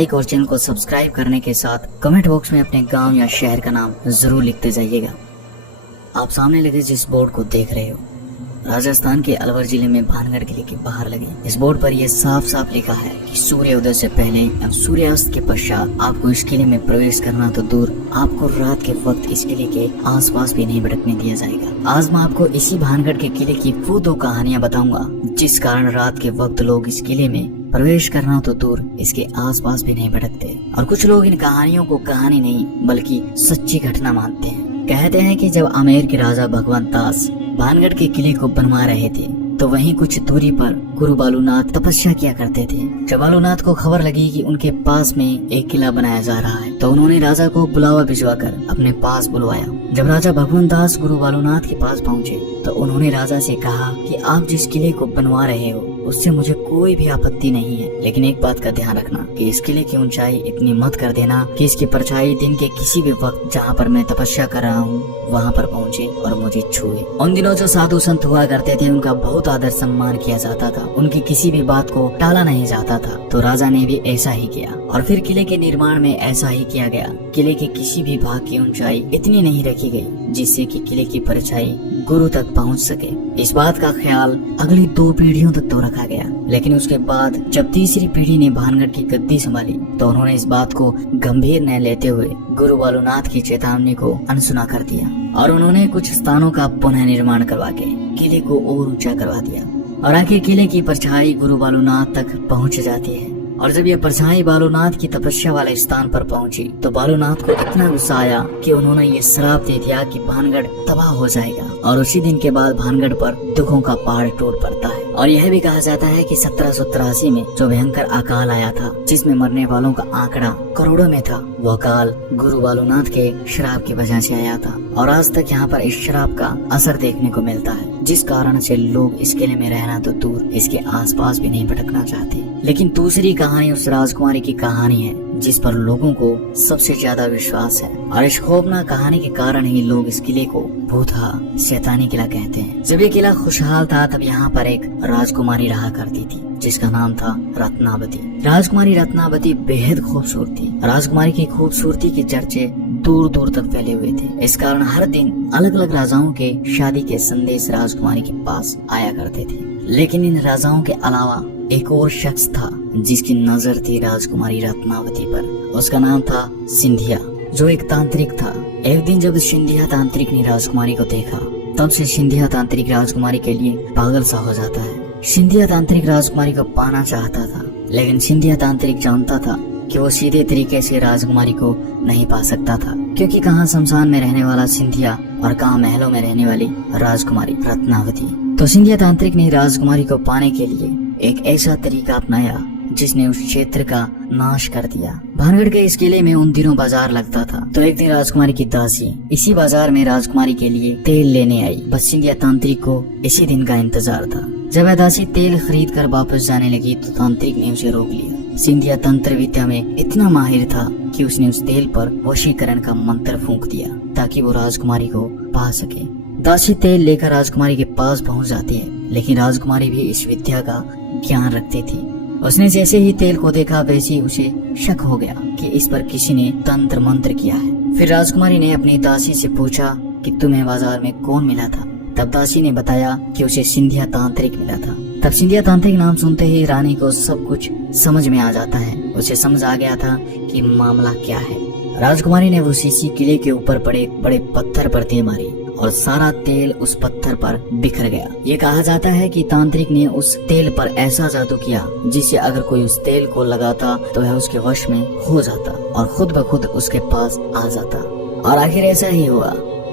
Like और channel को subscribe करने के साथ कमेंट बॉक्स में अपने गांव या शहर का नाम जरूर लिखते जाइएगा। आप सामने लगे जिस बोर्ड को देख रहे हो, राजस्थान के अलवर जिले में भानगढ़ किले के बाहर लगे इस बोर्ड पर यह साफ साफ लिखा है कि सूर्योदय से पहले या सूर्यास्त के पश्चात आपको इस किले में प्रवेश करना तो दूर, आपको रात के वक्त इस किले के आसपास भी नहीं भटकने दिया जाएगा। आज मैं आपको इसी भानगढ़ के किले की वो 2 कहानियां बताऊंगा जिस कारण रात के वक्त लोग इस किले में प्रवेश करना तो दूर इसके आसपास भी नहीं भटकते। और कुछ लोग इन कहानियों को कहानी नहीं बल्कि सच्ची घटना मानते हैं। कहते हैं कि जब आमेर के राजा भगवंत दास भानगढ़ के किले को बनवा रहे थे तो वहीं कुछ दूरी पर गुरु बालूनाथ तपस्या किया करते थे। जब बालूनाथ को खबर लगी कि उनके पास में एक किला बनाया जा रहा है तो उन्होंने राजा को बुलावा भिजवाकर अपने पास बुलवाया। जब राजा भगवंत दास गुरु बालूनाथ के पास पहुँचे तो उन्होंने राजा से कहा कि आप जिस किले को बनवा रहे हो उससे मुझे कोई भी आपत्ति नहीं है, लेकिन एक बात का ध्यान रखना कि इस किले की ऊंचाई इतनी मत कर देना कि इसकी परछाई दिन के किसी भी वक्त जहाँ पर मैं तपस्या कर रहा हूँ वहाँ पर पहुँचे और मुझे छुए। उन दिनों जो साधु संत हुआ करते थे उनका बहुत आदर सम्मान किया जाता था, उनकी किसी भी बात को टाला नहीं जाता था। तो राजा ने भी ऐसा ही किया और फिर किले के निर्माण में ऐसा ही किया गया। किले के किसी भी भाग की ऊंचाई इतनी नहीं रखी गई जिससे कि किले की परछाई गुरु तक पहुंच सके। इस बात का ख्याल अगली 2 पीढ़ियों तक तो रखा गया, लेकिन उसके बाद जब तीसरी पीढ़ी ने भानगढ़ की गद्दी संभाली तो उन्होंने इस बात को गंभीर न लेते हुए गुरु बालूनाथ की चेतावनी को अनसुना कर दिया और उन्होंने कुछ स्थानों का पुनः निर्माण करवा के किले को और ऊंचा करवा दिया और आखिर किले की परछाई गुरु बालूनाथ तक पहुंच जाती है। और जब यह परछाई बालूनाथ की तपस्या वाले स्थान पर पहुंची तो बालूनाथ को इतना गुस्सा आया कि उन्होंने ये श्राप दे दिया कि भानगढ़ तबाह हो जाएगा और उसी दिन के बाद भानगढ़ पर दुखों का पहाड़ टूट पड़ता है। और यह भी कहा जाता है कि 1783 में जो भयंकर अकाल आया था जिसमें मरने वालों का आंकड़ा करोड़ों में था, वो अकाल गुरु बालूनाथ के श्राप की वजह से आया था और आज तक यहाँ पर इस श्राप का असर देखने को मिलता है, जिस कारण से लोग इस किले में रहना तो दूर इसके आसपास भी नहीं भटकना चाहते। लेकिन दूसरी कहानी उस राजकुमारी की कहानी है जिस पर लोगों को सबसे ज्यादा विश्वास है और इस खौफनाक कहानी के कारण ही लोग इस किले को भूतहा शैतानी किला कहते हैं। जब ये किला खुशहाल था तब यहाँ पर एक राजकुमारी रहा करती थी जिसका नाम था रत्नावती। राजकुमारी रत्नावती बेहद खूबसूरत थी। राजकुमारी की खूबसूरती के चर्चे दूर दूर तक फैले हुए थे। इस कारण हर दिन अलग अलग राजाओं के शादी के संदेश राजकुमारी के पास आया करते थे। लेकिन इन राजाओं के अलावा एक और शख्स था जिसकी नजर थी राजकुमारी रत्नावती पर। उसका नाम था सिंधिया, जो एक तांत्रिक था। एक दिन जब सिंधिया तांत्रिक ने राजकुमारी को देखा तब से सिंधिया तांत्रिक राजकुमारी के लिए पागल सा हो जाता है। सिंधिया तांत्रिक राजकुमारी को पाना चाहता था, लेकिन सिंधिया तांत्रिक जानता था कि वो सीधे तरीके से राजकुमारी को नहीं पा सकता था, क्योंकि कहाँ शमशान में रहने वाला सिंधिया और कहाँ महलों में रहने वाली राजकुमारी रत्नावती। तो सिंधिया तांत्रिक ने राजकुमारी को पाने के लिए एक ऐसा तरीका अपनाया जिसने उस क्षेत्र का नाश कर दिया। भानगढ़ के इस किले में उन दिनों बाजार लगता था, तो एक दिन राजकुमारी की दासी इसी बाजार में राजकुमारी के लिए तेल लेने आई। बस सिंधिया तांत्रिक को इसी दिन का इंतजार था। जब वह दासी तेल खरीद कर वापस जाने लगी तो तांत्रिक ने उसे रोक लिया। सिंधिया तंत्र विद्या में इतना माहिर था कि उसने उस तेल पर वशीकरण का मंत्र फूंक दिया ताकि वो राजकुमारी को पा सके। दासी तेल लेकर राजकुमारी के पास पहुंच जाती है, लेकिन राजकुमारी भी इस विद्या का ज्ञान रखती थी। उसने जैसे ही तेल को देखा वैसे ही उसे शक हो गया कि इस पर किसी ने तंत्र मंत्र किया है। फिर राजकुमारी ने अपनी दासी से पूछा कि तुम्हें बाजार में कौन मिला था। तब दासी ने बताया कि उसे सिंधिया तांत्रिक मिला था। तब सिंधिया तांत्रिक नाम सुनते ही रानी को सब कुछ समझ में आ जाता है। उसे समझ आ गया था कि मामला क्या है। राजकुमारी ने वो शीशी किले के ऊपर पड़े बड़े पत्थर पर तीर मारी और सारा तेल उस पत्थर पर बिखर गया। ये कहा जाता है कि तांत्रिक ने उस तेल पर ऐसा जादू किया जिससे अगर कोई उस तेल को लगाता तो वह उसके वश में हो जाता और खुद ब खुद उसके पास आ जाता। और आखिर ऐसा ही हुआ।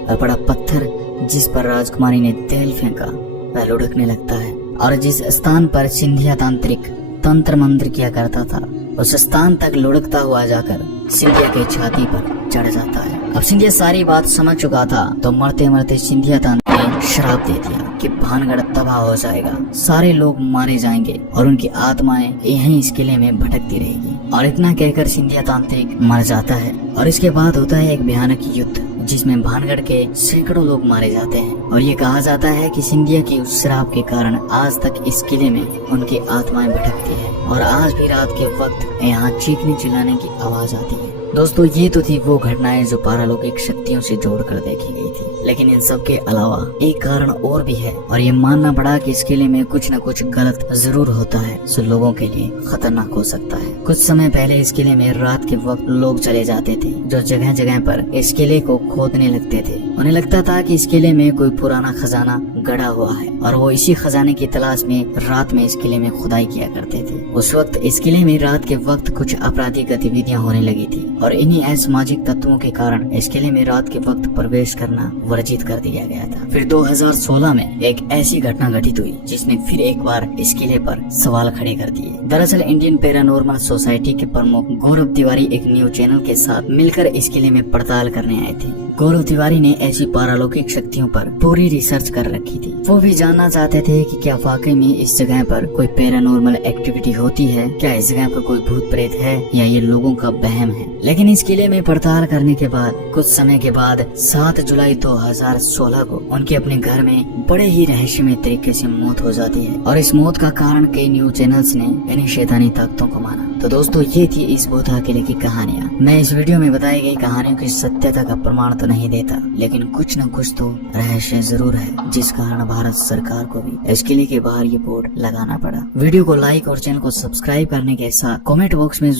वह बड़ा पत्थर जिस पर राजकुमारी ने तेल फेंका वह लुढ़कने लगता है और जिस स्थान पर सिंधिया तांत्रिक तंत्र मंत्र किया करता था उस स्थान तक लुढ़कता हुआ जाकर सिंधिया के छाती पर चढ़ जाता है। अब सिंधिया सारी बात समझ चुका था तो मरते मरते सिंधिया तांत्रिक ने श्राप दे दिया कि भानगढ़ तबाह हो जाएगा, सारे लोग मारे जाएंगे और उनकी आत्माएं यहीं इस किले में भटकती रहेगी। और इतना कहकर सिंधिया तांत्रिक मर जाता है और इसके बाद होता है एक भयानक युद्ध जिसमें भानगढ़ के सैकड़ों लोग मारे जाते हैं। और ये कहा जाता है कि सिंधिया की उस शराब के कारण आज तक इस किले में उनकी आत्माएं भटकती है और आज भी रात के वक्त यहाँ चीखने चिल्लाने की आवाज आती है। दोस्तों, ये तो थी वो घटनाएं जो पारालौकिक शक्तियों से जोड़कर देखी गई थी, लेकिन इन सब के अलावा एक कारण और भी है और ये मानना पड़ा कि इस किले में कुछ न कुछ गलत जरूर होता है जो लोगों के लिए खतरनाक हो सकता है। कुछ समय पहले इस किले में रात के वक्त लोग चले जाते थे जो जगह जगह पर इस किले को खोदने लगते थे। उन्हें लगता था कि इस किले में कोई पुराना खजाना गड़ा हुआ है और वो इसी खजाने की तलाश में रात में इस किले में खुदाई किया करते थे। उस वक्त इस किले में रात के वक्त कुछ आपराधिक गतिविधियां होने लगी थी और इन्हीं असामाजिक तत्वों के कारण इस किले में रात के वक्त प्रवेश करना वर्जित कर दिया गया था। फिर 2016 में एक ऐसी घटना घटित हुई जिसने फिर एक बार इस किले पर सवाल खड़े कर दिए। दरअसल इंडियन पैरानॉर्मल सोसाइटी के प्रमुख गौरव तिवारी एक न्यूज चैनल के साथ मिलकर इस किले में पड़ताल करने आए थे। गौरव तिवारी ने ऐसी पारालौकिक शक्तियों पर पूरी रिसर्च कर रखी थी। वो भी जानना चाहते थे कि क्या वाकई में इस जगह पर कोई पैरानॉर्मल एक्टिविटी होती है, क्या इस जगह पर कोई भूत प्रेत है या ये लोगों का वहम है। लेकिन इस किले में पड़ताल करने के बाद कुछ समय के बाद 7 जुलाई 2016 को उनके अपने घर में बड़े ही रहस्यमय तरीके से मौत हो जाती है और इस मौत का कारण कई न्यूज चैनल्स ने इन्हीं शैतानी ताकतों को माना। तो दोस्तों, ये थी इस भूता किले की कहानियाँ। मैं इस वीडियो में बताई गई कहानियों की सत्यता का प्रमाण तो नहीं देता, लेकिन कुछ न कुछ तो रहस्य जरूर है जिस कारण भारत सरकार को भी इस किले के बाहर ये बोर्ड लगाना पड़ा। वीडियो को लाइक और चैनल को सब्सक्राइब करने के साथ कमेंट बॉक्स में